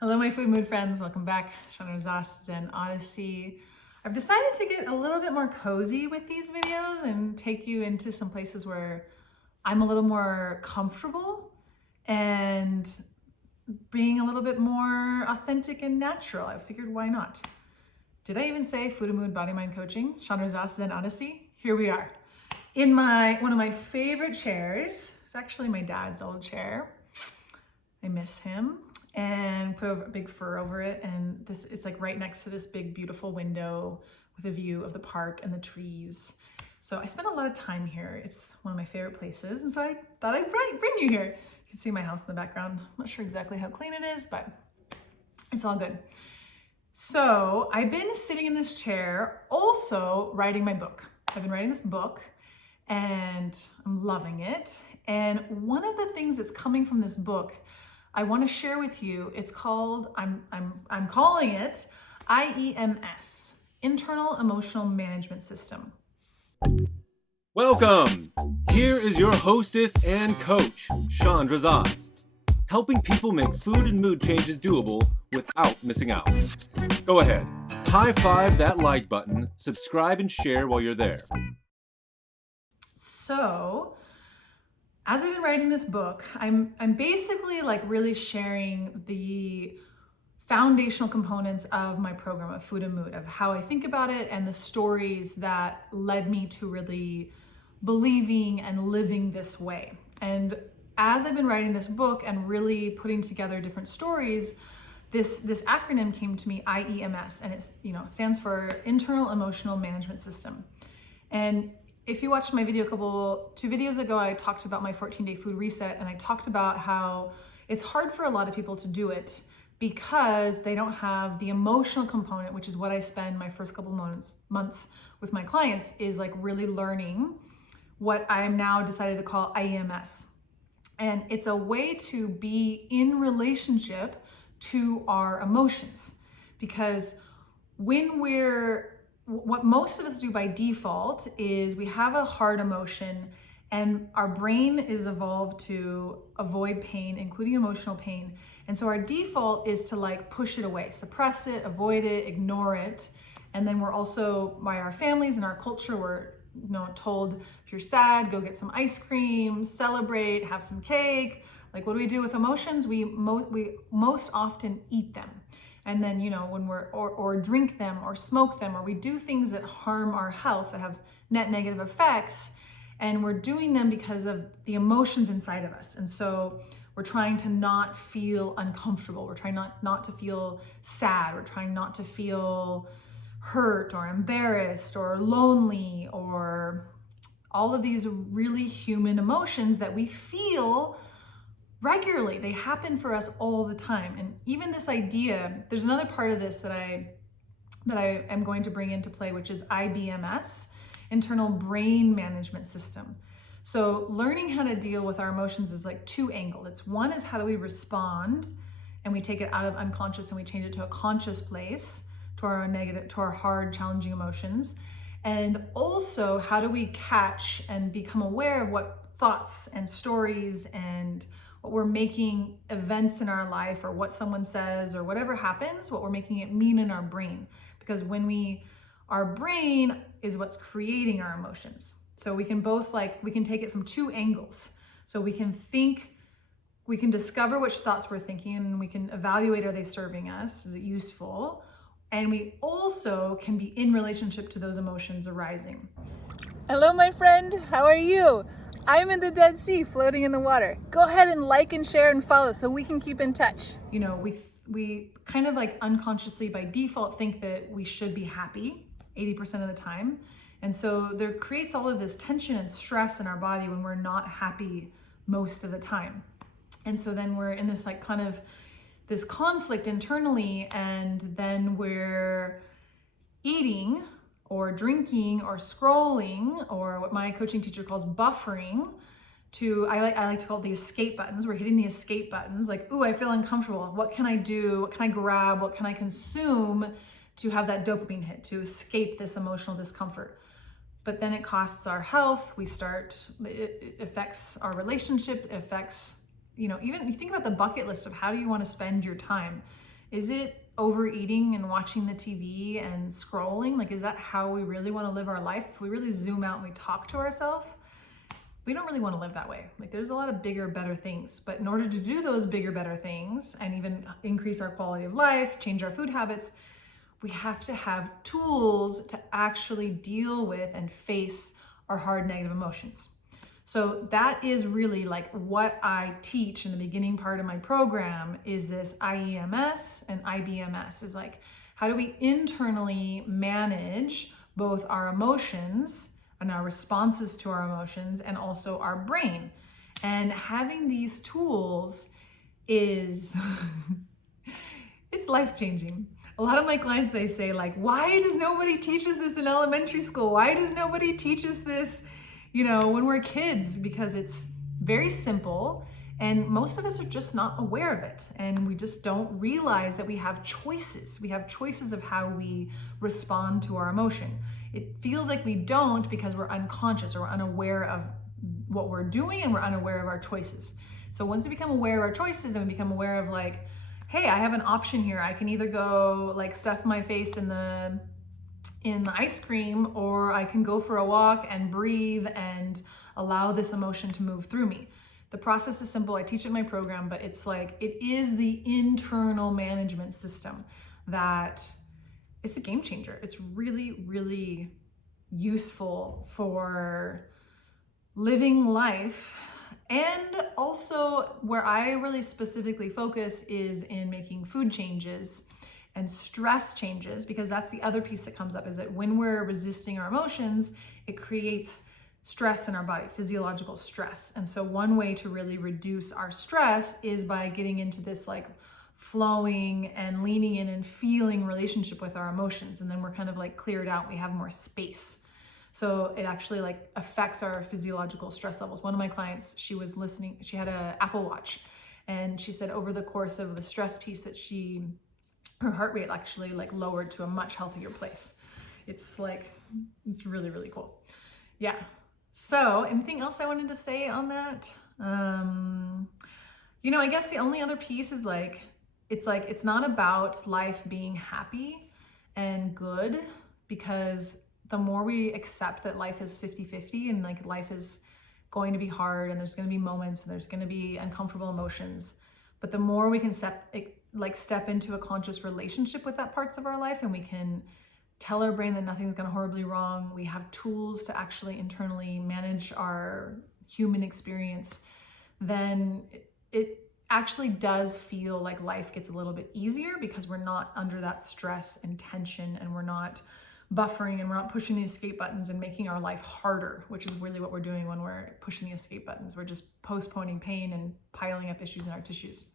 Hello, my food mood friends. Welcome back. Chandra Zas, Zen Odyssey. I've decided to get a little bit more cozy with these videos and take you into some places where I'm a little more comfortable and being a little bit more authentic and natural. I figured, why not? Did I even say food and mood body mind coaching? Chandra Zas, Zen Odyssey. Here we are in one of my favorite chairs. It's actually my dad's old chair. I miss him. And put a big fur over it, and it's like right next to this big beautiful window with a view of the park and the trees. So I spend a lot of time here. It's one of my favorite places, and so I thought I'd bring you here. You can see my house in the background. I'm not sure exactly how clean it is, but it's all good. So I've been sitting in this chair also writing my book. I've been writing this book and I'm loving it. And one of the things that's coming from this book I want to share with you. It's called, I'm calling it IEMS, Internal Emotional Management System. Welcome! Here is your hostess and coach, Chandra Zas, helping people make food and mood changes doable without missing out. Go ahead, high five that like button, subscribe and share while you're there. So, as I've been writing this book, I'm basically like really sharing the foundational components of my program of food and mood, of how I think about it and the stories that led me to really believing and living this way. And as I've been writing this book and really putting together different stories, this acronym came to me, IEMS, and it stands for Internal Emotional Management System. And if you watched my video 2 videos ago, I talked about my 14-day food reset, and I talked about how it's hard for a lot of people to do it because they don't have the emotional component, which is what I spend my first couple months with my clients, is like really learning what I am now decided to call IEMS. And it's a way to be in relationship to our emotions, because what most of us do by default is we have a hard emotion and our brain is evolved to avoid pain, including emotional pain. And so our default is to like push it away, suppress it, avoid it, ignore it. And then we're also, by our families and our culture, we're told if you're sad, go get some ice cream, celebrate, have some cake. Like, what do we do with emotions? We most often eat them. And then, when or drink them or smoke them, or we do things that harm our health, that have net negative effects, and we're doing them because of the emotions inside of us. And so we're trying to not feel uncomfortable. We're trying not to feel sad. We're trying not to feel hurt or embarrassed or lonely, or all of these really human emotions that we feel regularly. They happen for us all the time. And even this idea, there's another part of this that I am going to bring into play, which is IBMS, Internal Brain Management System. So learning how to deal with our emotions is like two-angled. One is how do we respond, and we take it out of unconscious and we change it to a conscious place, to our hard, challenging emotions. And also, how do we catch and become aware of what thoughts and stories and what we're making events in our life, or what someone says, or whatever happens, what we're making it mean in our brain. Because our brain is what's creating our emotions. So we can take it from two angles. So we can discover which thoughts we're thinking, and we can evaluate, are they serving us? Is it useful? And we also can be in relationship to those emotions arising. Hello, my friend. How are you? I'm in the Dead Sea, floating in the water. Go ahead and like and share and follow so we can keep in touch. We kind of like unconsciously by default think that we should be happy 80% of the time. And so there creates all of this tension and stress in our body when we're not happy most of the time. And so then we're in this like kind of this conflict internally, and then we're eating or drinking or scrolling, or what my coaching teacher calls buffering, I like to call it the escape buttons. We're hitting the escape buttons, like, ooh, I feel uncomfortable. What can I do? What can I grab? What can I consume to have that dopamine hit, to escape this emotional discomfort? But then it costs our health. It affects our relationship. It affects, even you think about the bucket list of how do you want to spend your time? Is it overeating and watching the TV and scrolling? Like, is that how we really want to live our life? If we really zoom out and we talk to ourselves, we don't really want to live that way. Like, there's a lot of bigger, better things. But in order to do those bigger, better things and even increase our quality of life, change our food habits, we have to have tools to actually deal with and face our hard negative emotions. So that is really like what I teach in the beginning part of my program is this IEMS and IBMS, is like, how do we internally manage both our emotions and our responses to our emotions and also our brain. And having these tools is, it's life-changing. A lot of my clients, they say like, why does nobody teach us this in elementary school? Why does nobody teach us this, when we're kids? Because it's very simple and most of us are just not aware of it. And we just don't realize that we have choices. We have choices of how we respond to our emotion. It feels like we don't because we're unconscious or we're unaware of what we're doing and we're unaware of our choices. So once we become aware of our choices and we become aware of like, hey, I have an option here. I can either go like stuff my face in the ice cream, or I can go for a walk and breathe and allow this emotion to move through me. The process is simple. I teach it in my program, but it's like, it is the internal management system that it's a game changer. It's really, really useful for living life. And also where I really specifically focus is in making food changes and stress changes, because that's the other piece that comes up, is that when we're resisting our emotions, it creates stress in our body, physiological stress. And so one way to really reduce our stress is by getting into this like flowing and leaning in and feeling relationship with our emotions. And then we're kind of like cleared out, we have more space. So it actually like affects our physiological stress levels. One of my clients, she was listening, she had an Apple Watch, and she said over the course of the stress piece that her heart rate actually like lowered to a much healthier place. It's really, really cool. Yeah. So anything else I wanted to say on that? I guess the only other piece is it's not about life being happy and good, because the more we accept that life is 50-50 and like life is going to be hard and there's going to be moments and there's going to be uncomfortable emotions, but the more we can step into a conscious relationship with that parts of our life, and we can tell our brain that nothing's going to horribly wrong. We have tools to actually internally manage our human experience. Then it actually does feel like life gets a little bit easier, because we're not under that stress and tension, and we're not buffering and we're not pushing the escape buttons and making our life harder, which is really what we're doing when we're pushing the escape buttons. We're just postponing pain and piling up issues in our tissues.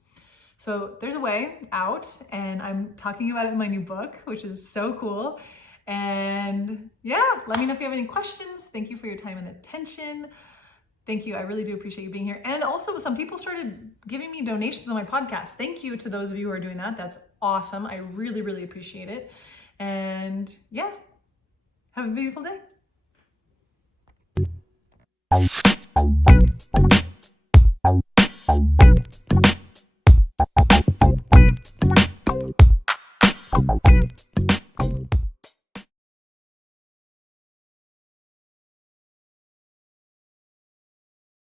So there's a way out, and I'm talking about it in my new book, which is so cool. And yeah, let me know if you have any questions. Thank you for your time and attention. Thank you. I really do appreciate you being here. And also, some people started giving me donations on my podcast. Thank you to those of you who are doing that. That's awesome. I really, really appreciate it. And yeah, have a beautiful day.